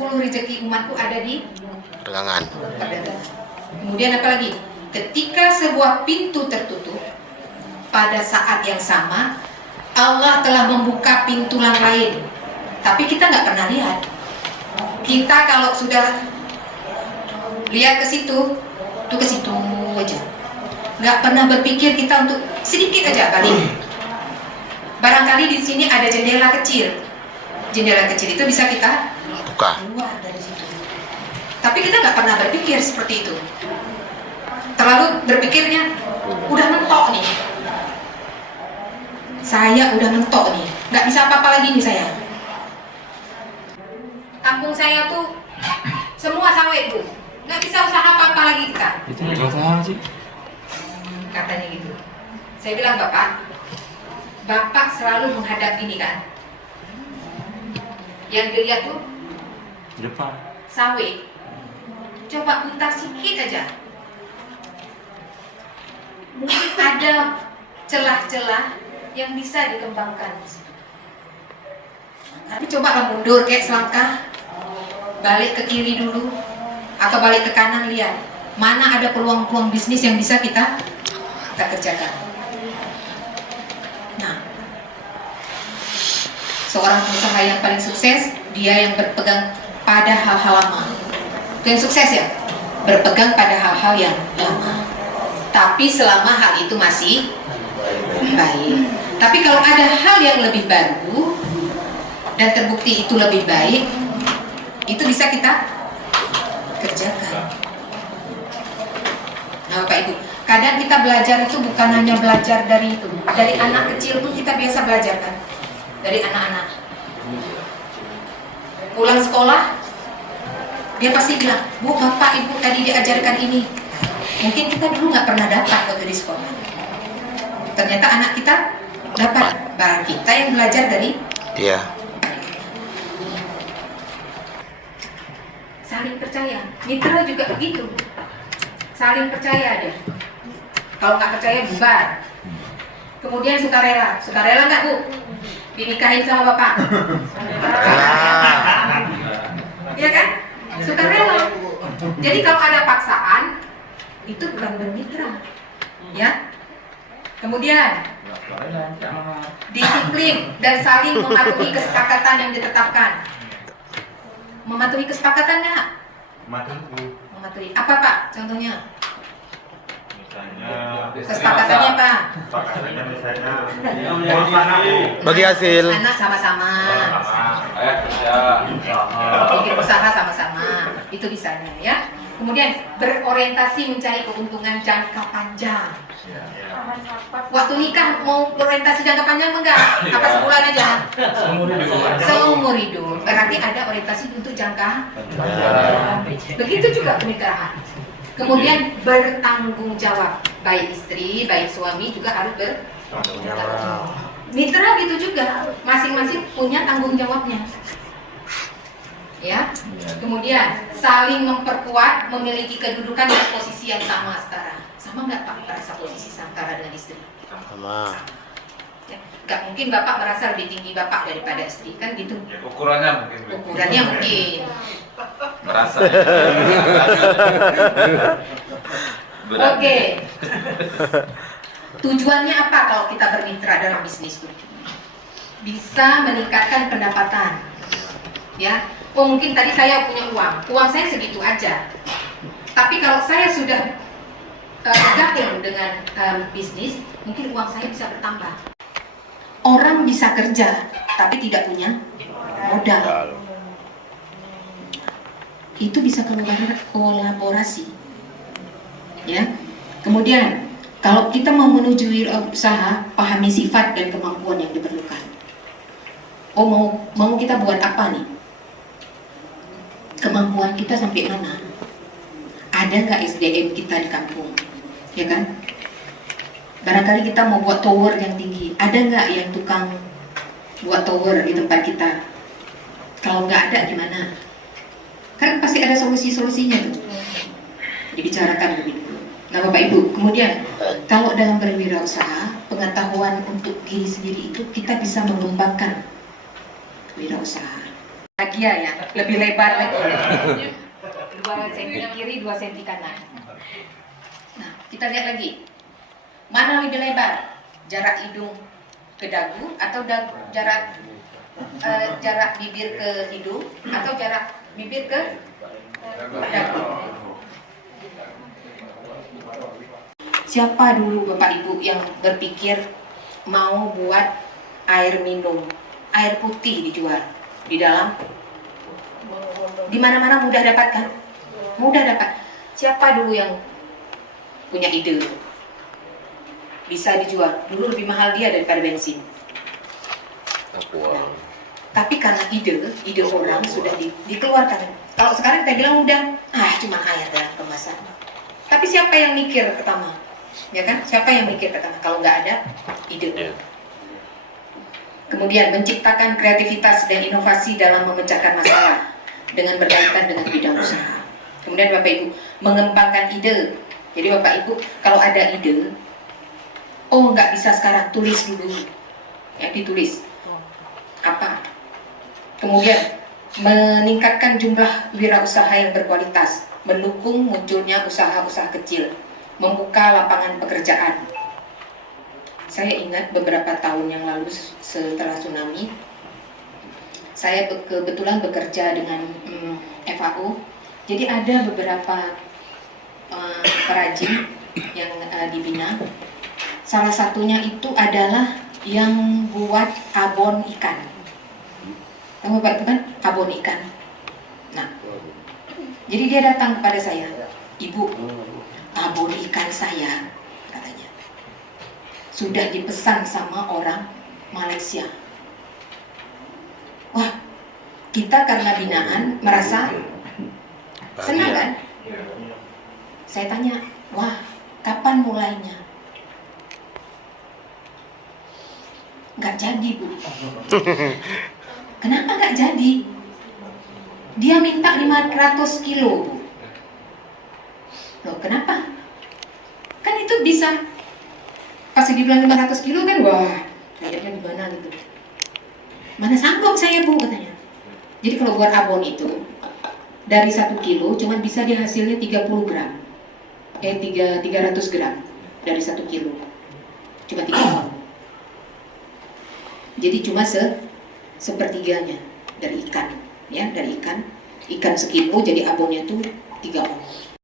10 rezeki umatku ada di Perdagangan. perdagangan. Kemudian apa lagi? Ketika sebuah pintu tertutup, pada saat yang sama Allah telah membuka pintu yang lain. Tapi kita nggak pernah lihat. Kita kalau sudah lihat ke situ, tuh ke situ aja. Nggak pernah berpikir kita untuk sedikit aja balik. Barangkali di sini ada jendela kecil. Jendela kecil itu bisa kita Buka. keluar dari situ. Tapi kita nggak pernah berpikir seperti itu. Terlalu berpikirnya udah mentok nih. Saya udah mentok nih, nggak bisa apa-apa lagi nih saya. Kampung saya tuh semua sawit bu, nggak bisa usaha apa-apa lagi kita. Itu nggak salah sih. Katanya gitu. Saya bilang bapak selalu menghadap ini kan. Yang dilihat tuh Di depan. sawit. Coba putar sedikit aja. Mungkin ada celah-celah yang bisa dikembangkan. Tapi coba mundur kayak selangkah, balik ke kiri dulu, atau balik ke kanan, lihat mana ada peluang-peluang bisnis yang bisa kita kerjakan. Nah, seorang pengusaha yang paling sukses, dia yang berpegang pada hal-hal lama. Itu yang sukses ya, berpegang pada hal-hal yang lama. Tapi selama hal itu masih baik. Tapi kalau ada hal yang lebih baru dan terbukti itu lebih baik, itu bisa kita kerjakan. Nah Bapak Ibu, kadang kita belajar itu bukan hanya belajar dari itu. Dari anak kecil pun kita biasa belajar kan. Dari anak-anak pulang sekolah, dia pasti bilang, Bu, Bapak, Ibu tadi diajarkan ini. Mungkin kita dulu nggak pernah dapat waktu di sekolah. Ternyata anak kita dapat. Bah, kita yang belajar dari Dia. saling percaya. Mitra juga begitu. Saling percaya deh. Kalau nggak percaya bubar. Kemudian sukarela. Sukarela nggak Bu? Dinikahin sama Bapak? Iya kan? Sukarela. Jadi kalau ada paksaan, itu bukan bermitra, ya. Kemudian disiplin dan saling mematuhi kesepakatan yang ditetapkan. Mematuhi kesepakatan nggak? Mematuhi. Apa Pak? Contohnya? Kesepakatannya Pak? Bagi hasil. Anak sama-sama. Bikin usaha sama-sama. Itu bisanya ya. Kemudian berorientasi mencari keuntungan jangka panjang. Waktu nikah mau berorientasi jangka panjang enggak? Apa sebulan aja? Seumur hidup. Berarti ada orientasi untuk jangka panjang. Begitu juga pernikahan. Kemudian bertanggung jawab. Baik istri, baik suami juga harus bertanggung jawab. Mitra gitu juga. Masing-masing punya tanggung jawabnya. Ya, kemudian saling memperkuat, memiliki kedudukan dan posisi yang sama setara. Sama nggak Pak merasa posisi setara dengan istri? Sama. Ya, nggak mungkin Bapak merasa lebih tinggi Bapak daripada istri, kan gitu? Ukurannya mungkin. Ukurannya mungkin. Merasa. Oke. Tujuannya apa kalau kita bermitra dalam bisnis itu? Bisa meningkatkan pendapatan. Ya. Oh mungkin tadi saya punya uang saya segitu aja. Tapi kalau saya sudah gabung dengan bisnis, mungkin uang saya bisa bertambah. Orang bisa kerja, tapi tidak punya modal. Itu bisa kolaborasi. Ya. Kemudian kalau kita mau menuju usaha, pahami sifat dan kemampuan yang diperlukan. Oh mau kita buat apa nih? Kemampuan kita sampai mana? Ada nggak SDM kita di kampung, ya kan? Barangkali kita mau buat tower yang tinggi, ada nggak yang tukang buat tower di tempat kita? Kalau nggak ada gimana? Kan pasti ada solusi-solusinya tuh. Dibicarakan lebih dulu. Nah Bapak Ibu, kemudian kalau dalam berwirausaha, pengetahuan untuk diri sendiri itu kita bisa mengembangkan wirausaha. bahagia ya, lebih lebar lagi. 2 cm kiri, 2 cm kanan. Nah, kita lihat lagi. Mana lebih lebar? Jarak hidung ke dagu atau jarak bibir ke hidung atau jarak bibir ke dagu? Siapa dulu Bapak Ibu yang berpikir mau buat air minum, air putih dijual di dalam? Di mana-mana mudah dapatkan? Mudah dapat. Siapa dulu yang punya ide? Bisa dijual. Dulu lebih mahal dia daripada bensin. Nah, tapi karena ide orang sudah dikeluarkan. Kalau sekarang kita bilang udah, cuma air dalam kemasan. Tapi siapa yang mikir pertama? Ya kan? Siapa yang mikir pertama? Kalau nggak ada ide. Kemudian menciptakan kreativitas dan inovasi dalam memecahkan masalah dengan berkaitan dengan bidang usaha. Kemudian Bapak Ibu mengembangkan ide. Jadi Bapak Ibu kalau ada ide, nggak bisa sekarang, tulis dulu. Ya, ditulis. Apa? Kemudian meningkatkan jumlah wirausaha yang berkualitas, mendukung munculnya usaha-usaha kecil, membuka lapangan pekerjaan. Saya ingat beberapa tahun yang lalu setelah tsunami, saya kebetulan bekerja dengan FAO. Jadi ada beberapa perajin yang dibina. Salah satunya itu adalah yang buat abon ikan. Tahu Bapak itu kan abon ikan. Nah, jadi dia datang kepada saya, "Ibu, abon ikan saya," katanya, "sudah dipesan sama orang Malaysia." Wah, kita karena binaan merasa senang kan? Saya tanya, "Wah, kapan mulainya?" Nggak jadi, Bu. Kenapa nggak jadi? Dia minta 500 kilo, Bu. Loh, kenapa? Kan itu bisa. Pas dibilang 500 kilo kan, wah, kayaknya gimana gitu. Mana sanggup saya, Bu, katanya. Jadi kalau buat abon itu, dari 1 kilo cuma bisa dihasilnya 30 gram. 300 gram dari 1 kilo. Cuma 3 ton. Jadi cuma sepertiganya dari ikan, ya, dari ikan sekilo, jadi abonnya tuh 3 on.